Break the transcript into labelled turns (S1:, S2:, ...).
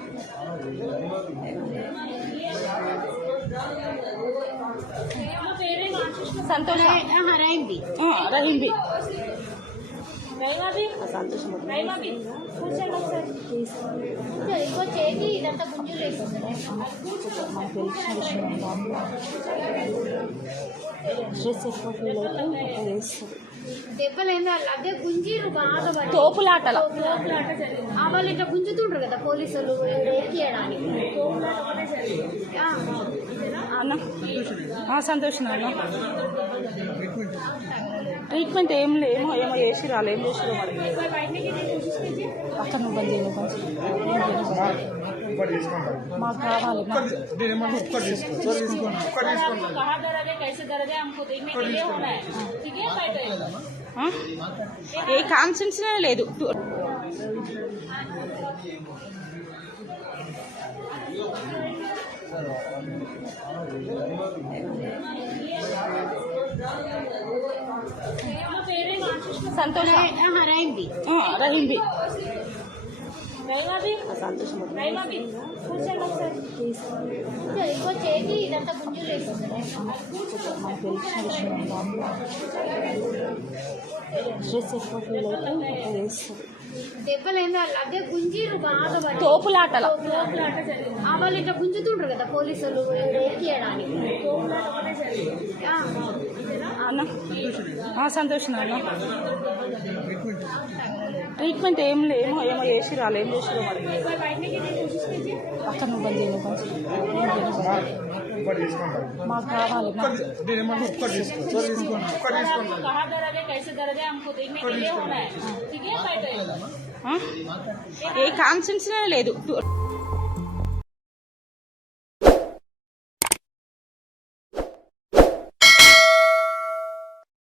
S1: संतोष
S2: रहीम ఇంకో చేతి ఇదంతా గుంజులు వేస్తుంది దెబ్బలైంది అదే గుంజీరు బాగా
S1: తోపులాటల
S2: వాళ్ళు ఇట్లా గుంజుతుండ్రు కదా పోలీసులు ఎక్కియడానికి
S1: సంతోష్ నాన్న ట్రీట్మెంట్ ఏం లేమో ఏమో చేసి రాలే ఏం చేసి మరి అక్కడ నువ్వు బంద్ మాకు కావాలి ఏ కాన్సెన్స్ లేదు संतोष रहीम
S2: ఇంకో చేతి ఇదంతా గుంజులు వేస్తుంది దెబ్బలైంది అదే గుంజీరు బాగా
S1: తోపులాటల
S2: వాళ్ళు ఇట్లా గుంజుతుండ్రు కదా పోలీసులు ఎక్కియడానికి
S1: సంతోష్ నాన్న ట్రీట్మెంట్ ఏం లేమో ఏమో చేసి రాలే ఏం చేసి మరి అక్కడ నువ్వు బంద్ మాకు కావాలి ఏ కాన్సెన్స్ లేదు